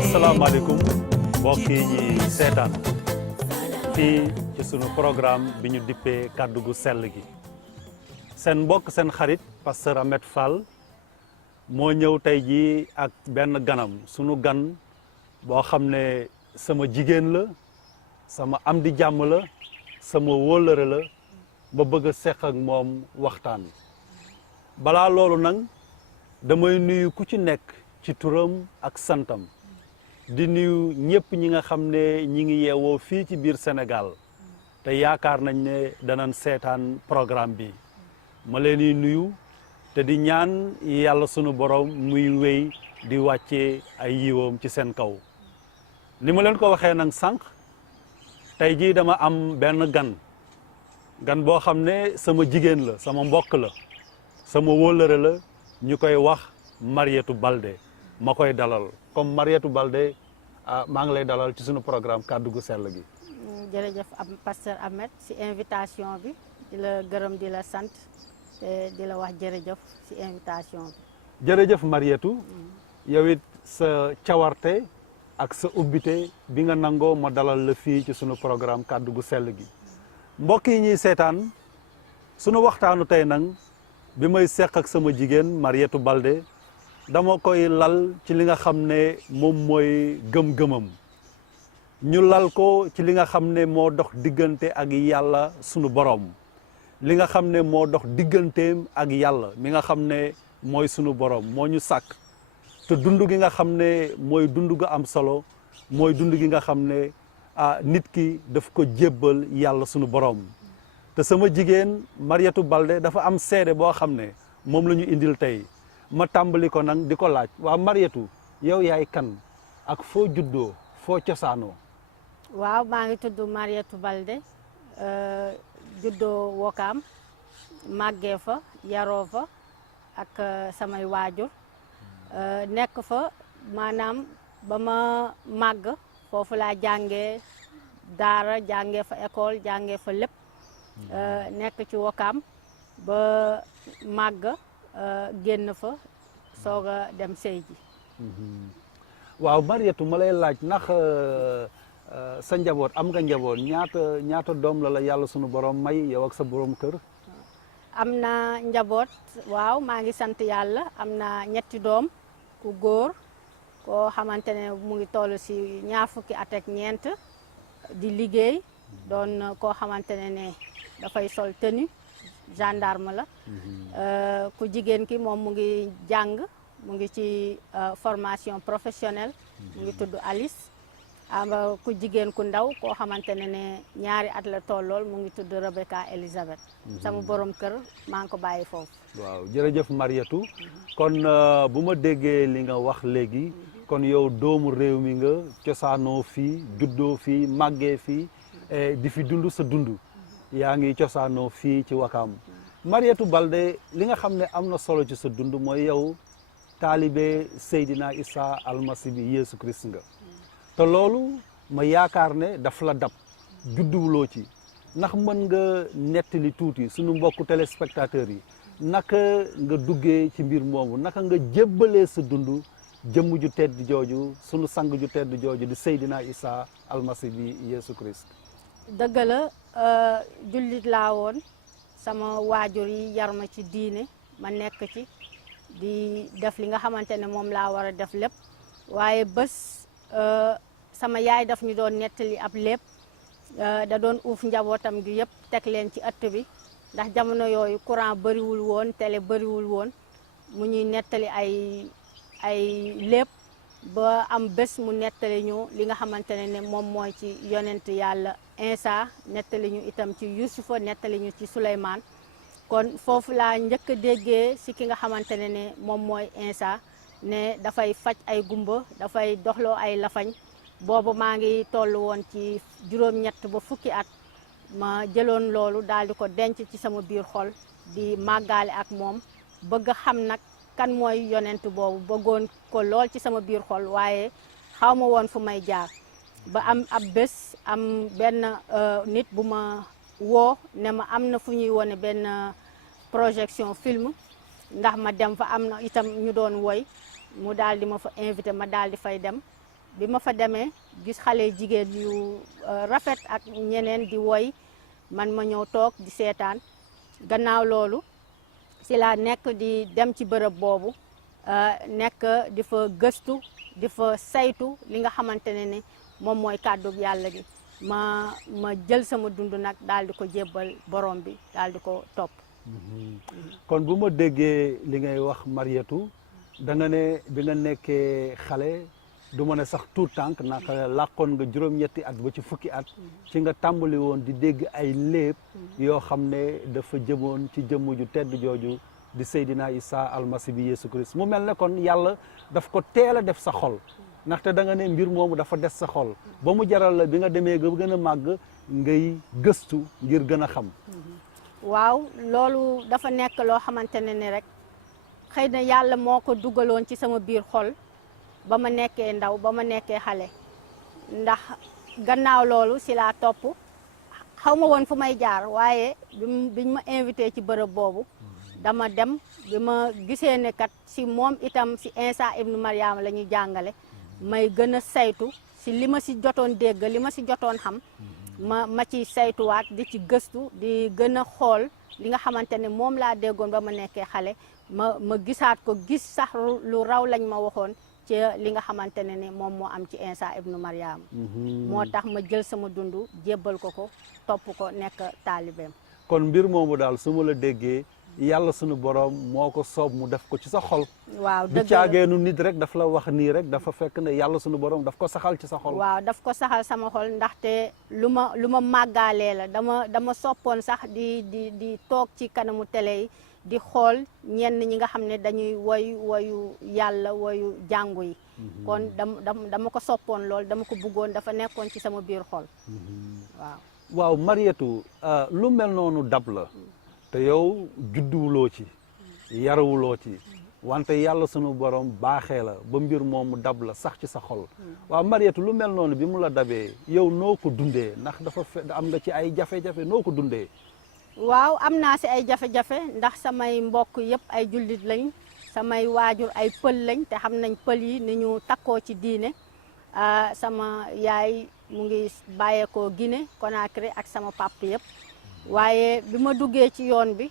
asalaamaaleykum mbokk yi ñuy seetaan fii ci sunu programme bi ñu dippee kàddu gu sell gi seen mbokk seen xarit pasteur Ahmed Fall moo ñëw tey jii ak benn ganam sunu gan boo xam ne sama jigéen la sama am di jàmm la sama wóllëre la ba bëgg a seq ak moom waxtaan balaa loolu nag damay nuyu ku ci nekk ci turam ak santam di nuyu ñëpp ñi nga xam ne ñi ngi yeewoo fii ci biir Sénégal te yaakaar nañ ne danañ seetaan programme bi ma leen di nuyu te di ñaan yàlla sunu borom muy wéy di wàccee ay yiwam ci seen kaw ni ma leen ko waxee nag sànq tey jii dama am benn gan boo xam ne sama jigéen la sama mbokk la sama wóllëre la ñu koy wax Marietou Baldé ma koy dalal comme Marietou Baldé maa ngi lay dalal ci sunu programme kàddu gu sell gi. jërëjëf pasteur Ahmed si invitation bi di la gërëm di la sant te di la wax jërëjëf si invitation bi. jërëjëf Marietou yow it sa cawarte ak sa ubbite bi nga nangoo ma dalal la fii ci sunu programme kàddu gu sell gi mbokk yi ñuy seetaan sunu waxtaanu tey nag bi may seq ak sama jigéen Marietou Baldé dama koy lal ci li nga xam ne moom mooy gëm-gëmam ñu lal ko ci li nga xam ne moo dox diggante ak yàlla sunu borom li nga xam ne moo dox digganteem ak yàlla mi nga xam ne mooy sunu borom moo ñu sàkk te dund gi nga xam ne mooy dund gu am solo mooy dund gi nga xam ne nit ki daf ko jébbal yàlla sunu borom te sama jigéen Marietou Baldé dafa am seede boo xam ne moom la ñu indil tey ma tàmbali ko nag di ko laaj waa Marietou yow yaay kan ak foo juddoo foo cosaanoo. waaw maa ngi tudd Marietou Baldé juddoo Wokam màggee fa yaroo fa ak samay waajur nekk fa maanaam ba ma màgg foofu laa jàngee daara jàngee fa école jàngee fa lépp nekk ci Wokam ba màgg génn fa soog a dem sëy ji. waaw Marietou ma lay laaj ndax sa njaboot am nga njaboot ñaata doom la yàlla sunu borom may yow ak sa borom kër. am na njaboot waaw maa ngi sant yàlla am na ñetti doom ku góor koo xamante ne mu ngi toll si ñaar fukki at ak ñeent di liggéey doon koo xamante ne dafay sol tenue gendarme la ku jigéen ki moom mu ngi jàng mu ngi ci formation professionnelle mu ngi tudd Alice ku jigéen ku ndaw koo xamante ne ñaari at la tollool mu ngi tudd Rebecca Elisabeth sama borom kër maa ngi ko bàyyi foofu. waaw jërëjëf Marietou kon bu ma déggee li nga wax léegi kon yow doomu réew mi nga cosaanoo fii juddoo fii màggee fii di fi dund sa dund yaa ngi cosaanoo fii ci Wakaam Marietou Baldé li nga xam ne am na solo ci sa dund mooy yow taalibe Seydina Issa almasi bi Yeesu Christ nga te loolu ma yaakaar ne daf la dab judduwuloo ci ndax mën nga nettali tuuti suñu mbokku téléspectateurs yi naka nga duggee ci mbir moomu naka nga jébbalee sa dund jëmm ju tedd jooju sunu sang ju tedd jooju di Seydina Issa almasi bi Yeesu Christ. dëgg la jullit laa woon sama waajur yi yar ma ci diine ma nekk ci di def li nga xamante ne moom laa war a def lépp waaye bés sama yaay daf ñu doon nettali ab lépp da doon uuf njabootam gi yëpp teg leen ci ëtt bi ndax jamono yooyu courant bëriwul woon télé bëriwul woon mu ñuy nettali ay lépp ba am bés mu nettali ñu li nga xamante ne moom mooy ci yonent yàlla Insa nettali ñu itam ci Yusufa nettali ñu ci Suleymaan kon foofu laa njëkk a déggee si ki nga xamante ne moom mooy Insa ne dafay faj ay gumba dafay doxloo ay lafañ boobu maa ngi toll woon ci juróom-ñett ba fukki at ma jëloon loolu daal di ko denc ci sama biir xol di màggaale ak moom bëgg xam nag kan mooy yonent boobu bëggoon ko lool ci sama biir xol waaye xaw ma woon fu may jaar ba am ab bés am benn nit bu ma woo ne ma am na fu ñuy wone benn projection film ndax ma dem fa am na itam ñu doon woy mu daal di ma fa invité ma daal di fay dem bi ma fa demee gis xale jigéen yu rafet ak ñeneen di woy man ma ñëw toog di seetaan gannaaw loolu si laa nekk di dem ci bërëb boobu nekk di fa gëstu di fa saytu li nga xamante ne ni moom mooy kàddu yàlla gi ma jël sama dund nag daal di ko jébbal borom bi daal di ko topp. kon bu ma déggee li ngay wax Mariétou da nga ne bi nga nekkee xale du ma ne sax tout tànk naka làqoon nga juróom-ñetti at ba ci fukki at ci nga tàmbali woon di dégg ay léeb yoo xam ne dafa jëmoon ci jëmm ju tedd jooju di Seydina Isa almasi bi Yeesu Christ mu mel ne kon yàlla daf ko teel a def sa xol ndaxte da nga ne mbir moomu dafa des sa xol ba mu jaral la bi nga demee nga gën a màgg ngay gëstu ngir gën a xam. waaw loolu dafa nekk loo xamante ne ni rek xëy na yàlla moo ko dugaloon ci sama biir xol ba ma nekkee ndaw ba ma nekkee xale ndax gannaaw loolu si laa topp xaw ma woon fu may jaar waaye biñ ma invité ci bërëb boobu dama dem bi ma gisee ne kat si moom itam si Isa ibnu Mariama la ñuy jàngale may gën a saytu si li ma si jotoon dégg li ma si jotoon xam ma ci saytuwaat di ci gëstu di gën a xool li nga xamante ne moom laa déggoon ba ma nekkee xale ma gisaat ko gis sax lu raw lañ ma waxoon ci li nga xamante ne ni moom moo am ci Isa ibnu Mariama moo tax ma jël sama dund jébbal ko topp ko nekk taalibeem. kon mbir moomu daal su ma la déggee yàlla sunu borom moo ko soob mu def ko ci sa xol. waaw du caageenu nit rek daf la wax nii rek dafa fekk ne yàlla sunu borom daf ko saxal ci sa xol. waaw daf ko saxal sama xol ndaxte lu ma màggaalee la dama soppoon sax di toog ci kanamu télé yi di xool ñenn ñi nga xam ne dañuy woyu yàlla woyu jàngu yi. kon dama ko soppoon lool dama ko bëggoon dafa nekkoon ci sama biir xol. waaw Mariétou lu mel noonu dab la. te yow judduwuloo ci yarawuloo ci wante yàlla sunu borom baaxee la ba mbir moomu dab la sax ci sa xol waaw Mariétou lu mel noonu bi mu la dabee yow noo ko dundee ndax am nga ci ay jafe-jafe noo ko dundee. waaw am naa si ay jafe-jafe ndax samay mbokk yëpp ay jullit lañ samay waajur ay pël lañ te xam nañ pël yi ni ñu takkoo ci diine sama yaay mu ngi bàyyeekoo Guinée Conakry ak sama papa yëpp. waaye bi ma duggee ci yoon bi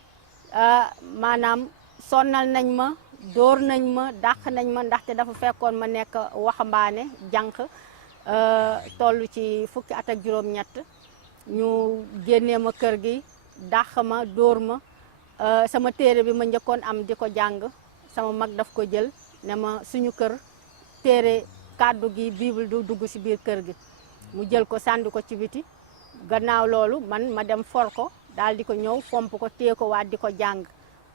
maanaam sonnal nañ ma dóor nañ ma dàq nañ ma ndaxte dafa fekkoon ma nekk waxambaane jànq toll ci fukki at ak juróom-ñett ñu génnee ma kër gi dàq ma dóor ma sama téere bi ma njëkkoon am di ko jàng sama mag daf ko jël ne ma suñu kër téere kàddu gi bible du dugg ci biir kër gi mu jël ko sànni ko ci biti gannaaw loolu man ma dem for ko daal di ko ñëw fomp ko téye ko waat di ko jàng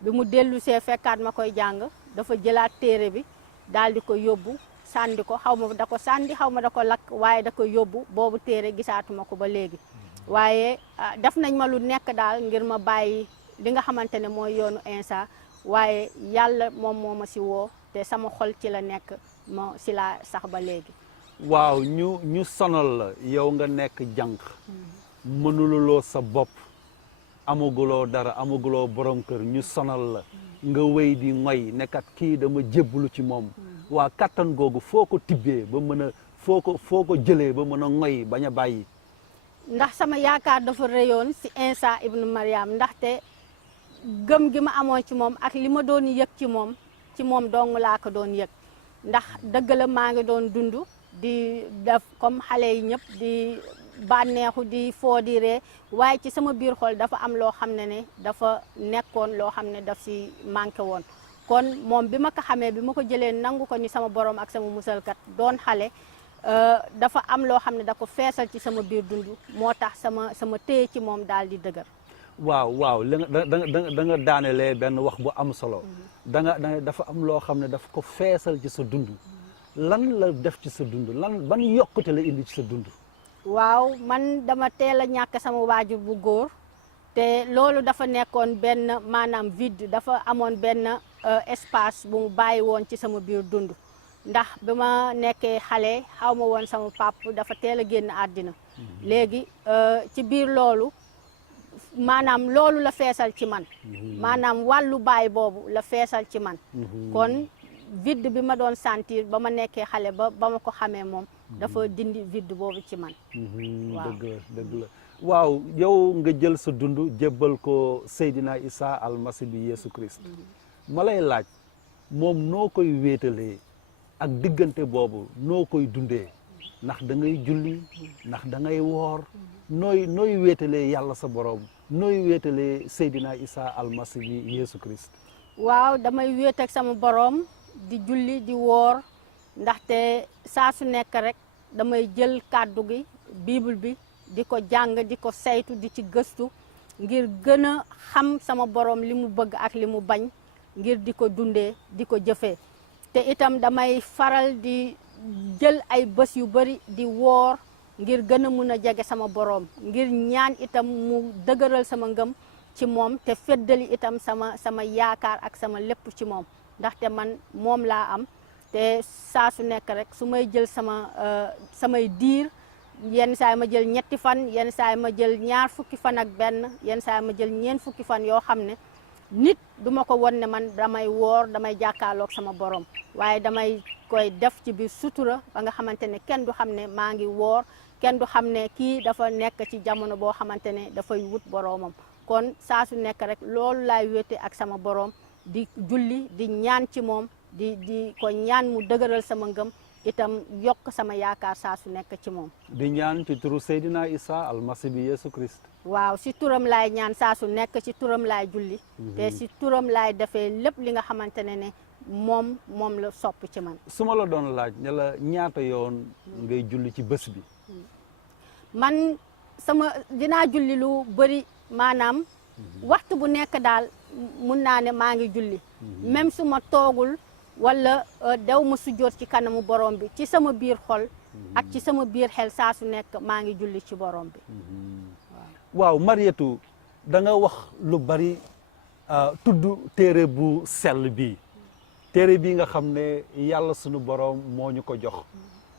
bi mu dellu see fekkaat ma koy jàng dafa jëlaat téere bi daal di ko yóbbu sànni ko xaw ma da ko sànni xaw ma da ko lakk waaye da ko yóbbu boobu téere gisaatuma ko ba léegi waaye def nañ ma lu nekk daal ngir ma bàyyi li nga xamante ne mooy yoonu Isa waaye yàlla moom moo ma si woo te sama xol ci la nekk ma si laa sax ba léegi. waaw ñu sonal la yow nga nekk jànq mënululoo sa bopp amaguloo dara amaguloo borom kër ñu sonal la nga wéy di ngoy nekkat kii dama jébbalu ci moom waa kattan googu foo ko tibbee ba mën a foo ko jëlee ba mën a ngoy bañ a bàyyi. ndax sama yaakaar dafa réyoon si Isa ibnu Mariam ndaxte gëm gi ma amoon ci moom ak li ma doon yëg ci moom dong laa ko doon yëg ndax dëgg la maa ngi doon dund di def comme xale yi ñëpp di bànneexu di foo di ree waaye ci sama biir xol dafa am loo xam ne dafa nekkoon loo xam ne daf si manqué woon kon moom bi ma ko xamee bi ma ko jëlee nangu ko ni sama borom ak sama musalkat doon xale dafa am loo xam ne da ko feesal ci sama biir dund moo tax sama téye ci moom daal di dëgër. waaw da nga daanelee benn wax bu am solo dafa am loo xam ne daf ko feesal ci sa dund lan la def ci sa dund ban yokkute la indi ci sa dund. waaw man dama teel a ñàkk sama waajur bu góor te loolu dafa nekkoon benn maanaam vide dafa amoon benn espace bu mu bàyyi woon ci sama biir dund ndax bi ma nekkee xale xaw ma woon sama pap dafa teel a génn àddina léegi ci biir loolu maanaam loolu la feesal ci man maanaam wàllu baay boobu la feesal ci man kon vide bi ma doon sentir ba ma nekkee xale ba ma ko xamee moom dafa dindi vide boobu ci man waaw dëgg la waaw yow nga jël sa dund jébbal ko Seydina Issa almasi bi Yeesu Christ ma lay laaj moom noo koy wéetalee ak diggante boobu noo koy dundee ndax da ngay julli ndax da ngay woor nooy wéetalee yàlla sa borom nooy wéetalee Seydina Issa almasi bi Yeesu Christ waaw damay wéet ak sama borom di julli di woor ndaxte saa su nekk rek damay jël kàddu gi bible bi di ko jàng di ko saytu di ci gëstu ngir gën a xam sama borom li mu bëgg ak li mu bañ ngir di ko dundee di ko jëfee te itam damay faral di jël ay bés yu bari di woor ngir gën a mun a jege sama borom ngir ñaan itam mu dëgëral sama ngëm ci moom te feddali itam sama yaakaar ak sama lépp ci moom ndaxte man moom laa am te saa su nekk rek su may jël samay diir yenn saa yi ma jël 3 fan yenn saa yi ma jël 20 fan ak benn yenn saa yi ma jël 40 fan yoo xam ne nit duma ko won ne man damay woor damay jàkkaarloog sama borom waaye damay koy def ci biir sutura ba nga xamante ne kenn du xam ne maa ngi woor kenn du xam ne kii dafa nekk ci jamono boo xamante ne dafay wut boromam kon saa su nekk rek loolu laay wéete ak sama borom di julli di ñaan ci moom di ko ñaan mu dëgëral sama ngëm itam yokk sama yaakaar saa su nekk ci moom di ñaan ci turu Seydina Issa almasi bi Yeesu Christ waaw si turam laay ñaan saa su nekk si turam laay julli te si turam laay defee lépp li nga xamante ne moom la sopp ci man su ma la doon laaj ne la ñaata yoon ngay julli ci bés bi man dinaa julli lu bëri maanaam waxtu bu nekk daal mun naa ne maa ngi julli même su ma toogul wala daw ma sujjoot ci kanamu borom bi ci sama biir xol ak ci sama biir xel saa su nekk maa ngi julli ci borom bi waaw Mariétou da nga wax lu bari tudd téere bu sell bi téere bi nga xam ne yàlla sunu borom moo ñu ko jox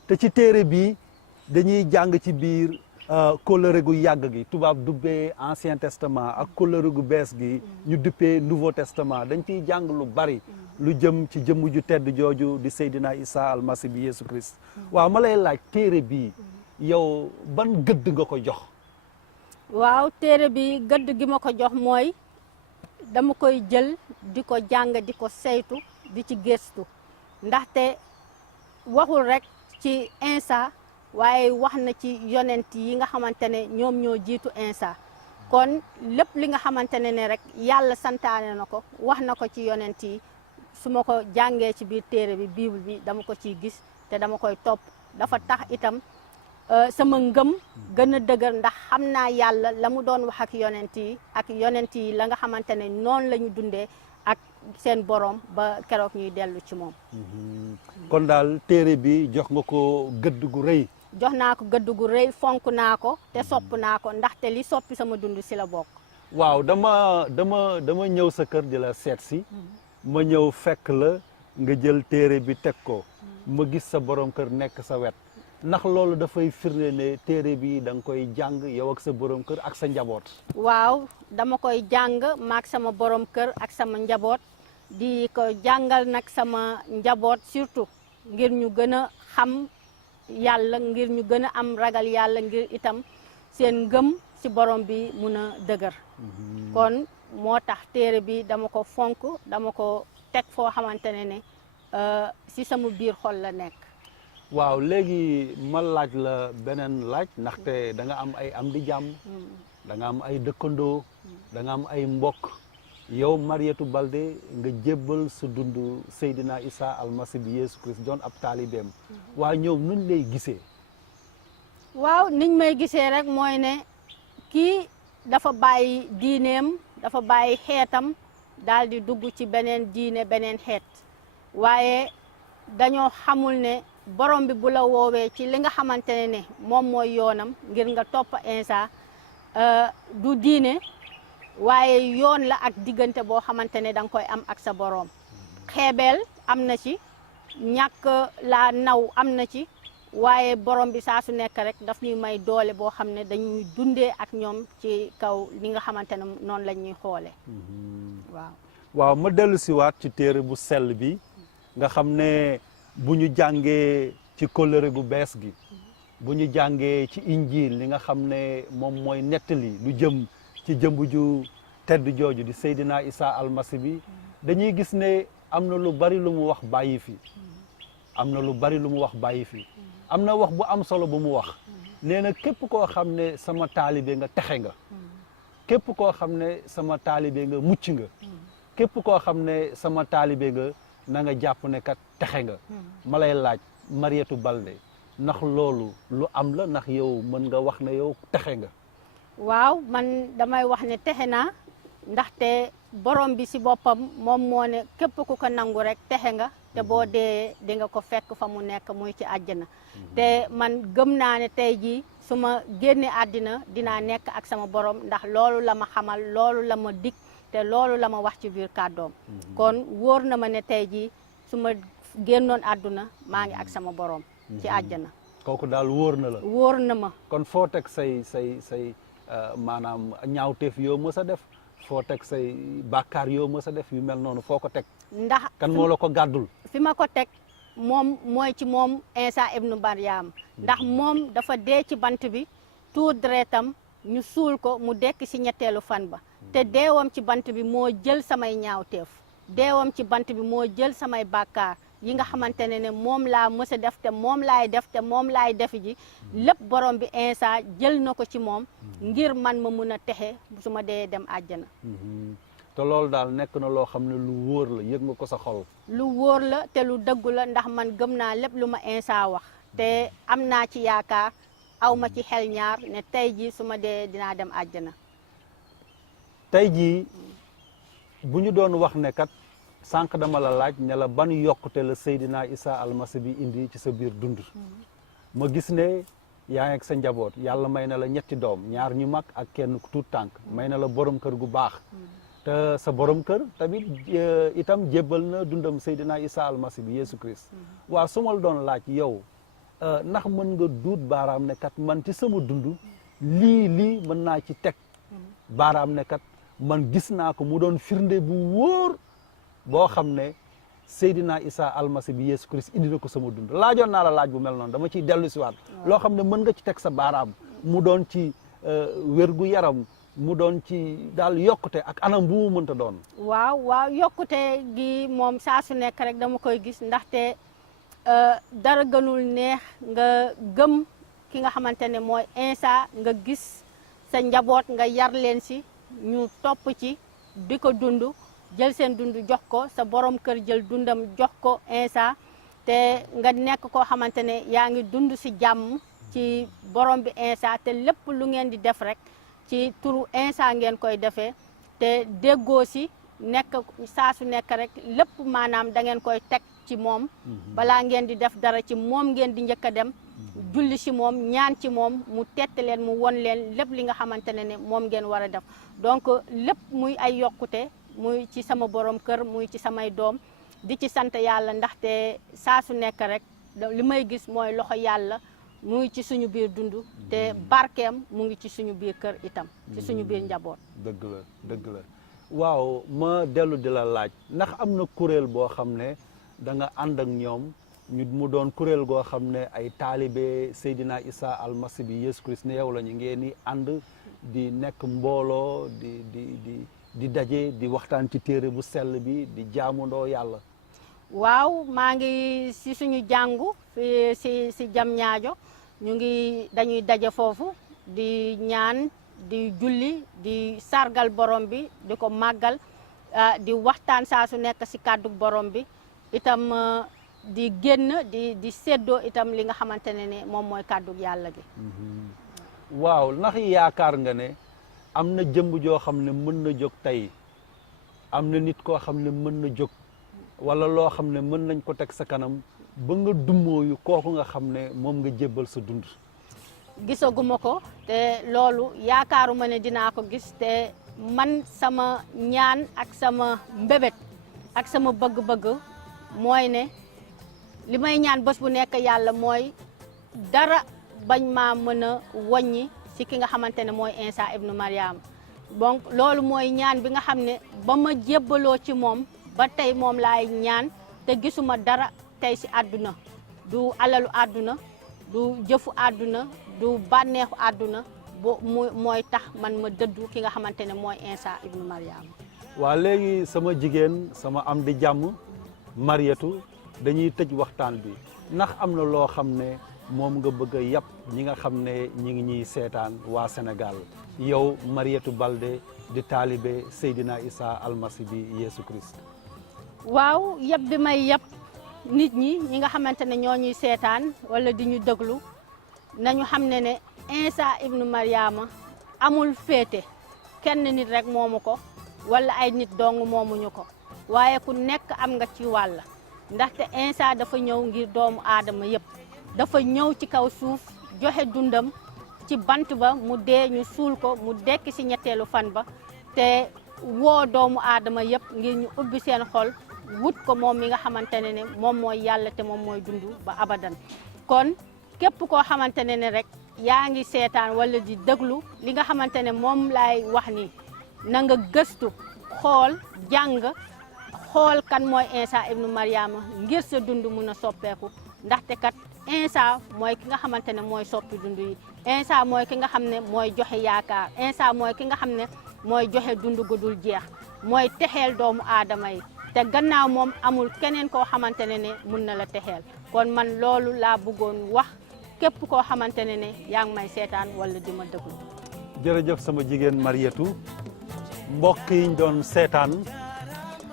te ci téere bi dañuy jàng ci biir kóllëre gu yàgg gi tubaab dubbee ancien testament ak kóllëre gu bees gi ñu duppee nouveau testament dañ ciy jàng lu bari lu jëm ci jëmm ju tedd jooju di Seydina Issa almasi bi Yeesu Christ waaw ma lay laaj téere bi yow ban gëdd nga ko jox waaw téere bi gëdd gi ma ko jox mooy dama koy jël di ko jàng di ko saytu di ci gëstu ndaxte waxul rek ci Insa waaye wax na ci yonent yi nga xamante ne ñoom ñoo jiitu Insa kon lépp li nga xamante ne rek yàlla santaane na ko wax na ko ci yonent yi su ma ko jàngee ci biir téere bi bible bi dama ko ciy gis te dama koy topp dafa tax itam sama ngëm gën a dëgër ndax xam naa yàlla la mu doon wax ak yonent yi la nga xamante ne noonu la ñu dundee ak seen borom ba keroog ñuy dellu ci moom kon daal téere bi jox nga ko gëdd gu rëy jox naa ko gëdd gu rëy fonk naa ko te sopp naa ko ndaxte li soppi sama dund si la bokk waaw dama ñëw sa kër di la seet si ma ñëw fekk la nga jël téere bi teg ko ma gis sa borom kër nekk sa wet ndax loolu dafay firnde ne téere bi da nga koy jàng yow ak sa borom kër ak sa njaboot waaw dama koy jàng maak sama borom kër ak sama njaboot di ko jàngal nag sama njaboot surtout ngir ñu gën a xam yàlla ngir ñu gën a am ragal yàlla ngir itam seen ngëm ci borom bi mun a dëgër kon moo tax téere bi dama ko fonk dama ko teg foo xamante ne ci sama biir xol la nekk waaw léegi ma laaj la beneen laaj ndaxte da nga am ay am di jàmm da nga am ay dëkkandoo da nga am ay mbokk yow Mariétou Baldé nga jébbal sa dund Seydina Issa almasi bi Yeesu Christ doon ab taalibeem waa ñoom nuñ lay gisee waaw niñ may gisee rek mooy ne kii dafa bàyyi diineem dafa bàyyi xeetam daal di dugg ci beneen diine beneen xeet waaye dañoo xamul ne borom bi bu la woowee ci li nga xamante ne moom mooy yoonam ngir nga topp Insa du diine waaye yoon la ak diggante boo xamante ne da nga koy am ak sa borom xeebeel am na ci ñàkk laa naw am na ci waaye borom bi saa su nekk rek daf ñuy may doole boo xam ne dañuy dundee ak ñoom ci kaw li nga xamante ne noonu la ñuy xoolee. waaw. waaw ma dellu siwaat ci téere bu sell bi nga xam ne bu ñu jàngee ci kóllëre gu bees gi bu ñu jàngee ci injiil li nga xam ne moom mooy nettali lu jëm ci jëmb ju tedd jooju di Seydina Isa almasi bi dañuy gis ne am na lu bari lu mu wax bàyyi fi am na lu bari lu mu wax bàyyi fi am na wax bu am solo bu mu wax nee na képp koo xam ne sama taalibe nga texe nga képp koo xam ne sama taalibe nga mucc nga képp koo xam ne sama taalibe nga na nga jàpp ne kat texe nga ma lay laaj Mariétou Baldé ndax loolu lu am la ndax yow mën nga wax ne yow texe nga. waaw man damay wax ne texe naa ndaxte borom bi si boppam moom moo ne képp ku ko nangu rek texe nga te boo dee di nga ko fekk fa mu nekk muy ci àjjana te man gëm naa ne tey jii su ma génnee àddina dinaa nekk ak sama borom ndax loolu la ma xamal loolu la ma dig te loolu la ma wax ci biir kàddoom kon wóor na ma ne tey jii su ma génnoon àdduna maa ngi ak sama borom ci àjjana. kooku daal wóor na la. wóor na ma. kon foo teg say maanaam ñaawteef yoo mës a def foo teg say bàkkaar yoo mës a def yu mel noonu foo ko teg. ndax kan moo la ko gàddul. fi ma ko teg moom mooy ci moom Insa ibnu Maryam ndax moom dafa dee ci bant bi tuur deretam ñu suul ko mu dekk ci ñetteelu fan ba te deewam ci bant bi moo jël samay ñaawteef deewam ci bant bi moo jël samay bàkkaar yi nga xamante ne moom laa mës a def te moom laay def te moom laay def ji lépp borom bi Insa jël na ko ci moom ngir man ma mun a texe su ma dee dem àjjana. te loolu daal nekk na loo xam ne lu wóor la yëg nga ko sa xol. lu wóor la te lu dëggu la ndax man gëm naa lépp lu ma Insa wax te am naa ci yaakaar aw ma ci xel ñaar ne tey jii su ma dee dinaa dem àjjana. tey jii bu ñu doon wax ne kat sànq dama la laaj ne la ban yokkute la Seydina Isa almasi bi indi ci sa biir dund. ma gis ne yaa ngi ak sa njaboot yàlla may na la ñetti doom ñaar ñu mag ak kenn ku tuut tànk may na la borom kër gu baax. te sa borom kër tamit itam jébbal na dundam Seydina Isa almasi bi Yesu Christ. waaw su ma la doon laaj yow ndax mën nga duut baaraam ne kat man ci sama dund lii mën naa ci teg baaraam ne kat man gis naa ko mu doon firnde bu wóor boo xam ne Seydina Isa almasi bi Yesu Christ indi na ko sama dund laajoon naa la laaj bu mel noonu dama ciy dellu siwaat loo xam ne mën nga ci teg sa baaraam mu doon ci wérgu yaram mu doon ci daal yokkute ak anam bu mu mënta doon. waaw yokkute gi moom saa su nekk rek dama koy gis ndaxte dara gënul neex nga gëm ki nga xamante ne mooy Insa nga gis sa njaboot nga yar leen si ñu topp ci di ko dund jël seen dund jox ko sa borom kër jël dundam jox ko Insa te nga nekk koo xamante ne yaa ngi dund si jàmm ci borom bi Insa te lépp lu ngeen di def rek ci turu Insa ngeen koy defee te déggoo si nekk saa su nekk rek lépp maanaam da ngeen koy teg ci moom balaa ngeen di def dara ci moom ngeen di njëkk a dem julli ci moom ñaan ci moom mu tette leen mu won leen lépp li nga xamante ne moom ngeen war a def donc lépp muy ay yokkute muy ci sama borom kër muy ci samay doom di ci sant yàlla ndaxte saa su nekk rek li may gis mooy loxo yàlla mu ngi ci suñu biir dund te barkeem mu ngi ci suñu biir kër itam ci suñu biir njaboot. dëgg la waaw ma dellu di la laaj ndax am na kuréel boo xam ne da nga ànd ak ñoom ñu mu doon kuréel goo xam ne ay taalibe Seydina Isa almasi bi Yesu Christ ne yow la ñu ngeen di ànd di nekk mbooloo di daje di waxtaan ci téere bu sell bi di jaamundoo yàlla. waaw maa ngi si suñu jàngu fi si jam ñaajo ñu ngi dañuy daje foofu di ñaan di julli di sargal borom bi di ko màggal di waxtaan saa su nekk si kàddu borom bi itam di génn di séddoo itam li nga xamante ne moom mooy kàddu yàlla gi. waaw ndax yaakaar nga ne am na jëmb joo xam ne mën na jóg tey am na nit koo xam ne mën na jóg wala loo xam ne mën nañ ko teg sa kanam ba nga dummóoyu kooku nga xam ne moom nga jébbal sa dund. gisaguma ko te loolu yaakaaruma ne dinaa ko gis te man sama ñaan ak sama mbébét ak sama bëgg-bëgg mooy ne li may ñaan bés bu nekk yàlla mooy dara bañ maa mën a wàññi si ki nga xamante ne mooy Insa ibnu Mariama donc loolu mooy ñaan bi nga xam ne ba ma jébbaloo ci moom ba tey moom laay ñaan te gisuma dara tey si àdduna du alalu àdduna du jëfu àdduna du bànneexu àdduna mooy tax man ma dëddu ki nga xamante ne mooy Insa ibnu Mariama. waa léegi sama jigéen sama am di jàmm Mariétou dañuy tëj waxtaan bi ndax am na loo xam ne moom nga bëgg a yàpp ñi nga xam ne ñi ngi ñuy seetaan waa Sénégal yow Mariétou Baldé di taalibe Seydina Issa almasi bi Yeesu Christ. waaw yëpp bi may yëpp nit ñi nga xamante ne ñoo ñuy seetaan wala di ñu déglu nañu xam ne ne Insa ibnu Mariama amul féete kenn nit rek moomu ko wala ay nit dong moomuñu ko waaye ku nekk am nga ci wàll ndaxte Insa dafa ñëw ngir doomu aadama yëpp dafa ñëw ci kaw suuf joxe dundam ci bant ba mu dee ñu suul ko mu dekk ci ñetteelu fan ba te woo doomu aadama yëpp ngir ñu ubbi seen xol wut ko moom mi nga xamante ne moom mooy yàlla te moom mooy dund ba abadan kon képp koo xamante ne rek yaa ngi seetaan wala di déglu li nga xamante ne moom laay wax ni na nga gëstu xool jàng xool kan mooy Insa ibnu Mariama ngir sa dund mun a soppeeku ndaxte kat Insa mooy ki nga xamante ne mooy soppi dund yi Insa mooy ki nga xam ne mooy joxe yaakaar Insa mooy ki nga xam ne mooy joxe dund gu dul jeex mooy texeel doomu aadama yi te gannaaw moom amul keneen koo xamante ne mun na la texeel kon man loolu laa bëggoon wax képp koo xamante ne yaa ngi may seetaan wala di ma déglu. jërëjëf sama jigéen Mariétou mbokk yi ñu doon seetaan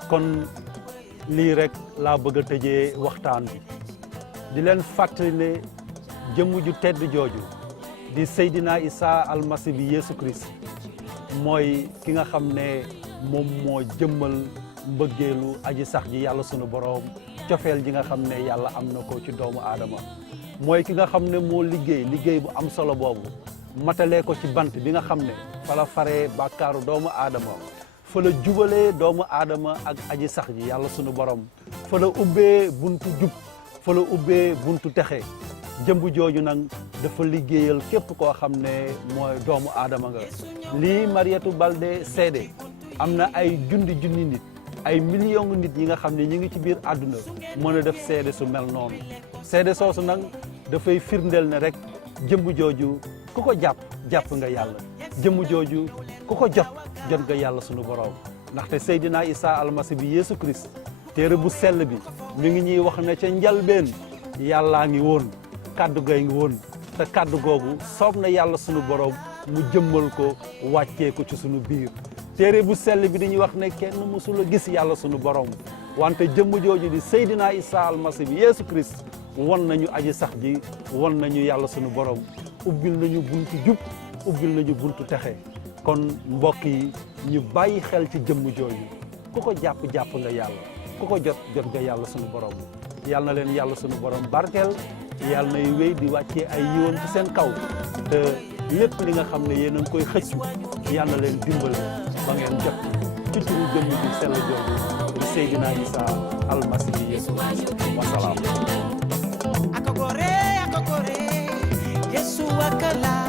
kon lii rek laa bëgg a tëjee waxtaan bi di leen fàttali ne jëmm ju tedd jooju di Seydina Issa almasi bi Yeesu Christ mooy ki nga xam ne moom moo jëmmal mbëggeelu aji sax ji yàlla sunu borom cofeel ji nga xam ne yàlla am na ko ci doomu aadama mooy ki nga xam ne moo liggéey bu am solo boobu matalee ko ci bant bi nga xam ne fa la faree bàkkaaru doomu aadama fa la jubalee doomu aadama ak aji sax ji yàlla sunu borom fa la ubbee buntu jub fa la ubbee buntu texe jëmb jooju nag dafa liggéeyal képp koo xam ne mooy doomu aadama nga lii Mariétou Baldé seede am na ay junni nit ay millions nit yi nga xam ne ñi ngi ci biir àdduna mën a def seede su mel noonu seede soosu nag dafay firndeel ne rek jëmb jooju ku ko jàpp nga yàlla jëmb jooju ku ko jot nga yàlla sunu borom ndaxte Seydina Issa almasi bi Yeesu Christ téere bu sell bi mi ngi ñuy wax ne ca njalbeen yàllaa ngi woon kaddu gay ngi woon te kaddu googu soob na yàlla sunu borom mu jëmmal ko wàccee ko ci sunu biir téere bu sell bi dañuy wax ne kenn mësula gis yàlla sunu borom wante jëmm jooju di Seydina Issa almasi bi Yeesu Christ won nañu aji sax ji won nañu yàlla sunu borom ubbil nañu buntu jub ubbil nañu buntu texe kon mbokk yi ñu bàyyi xel ci jëmm jooju ku ko jàpp nga yàlla ku ko jot nga yàlla sunu borom yàlla na leen yàlla sunu borom barkeel yàlla nay wéy di wàccee ay yiwoon ci seen kaw te lépp li nga xam ne yéen a ngi koy xëccu yàlla na leen dimbale ba ngeen jot ci turu jëmm bi sell jooju di Seydina Issa almasi bi Yeesu wasalaam. Akogore, Yesu wakala.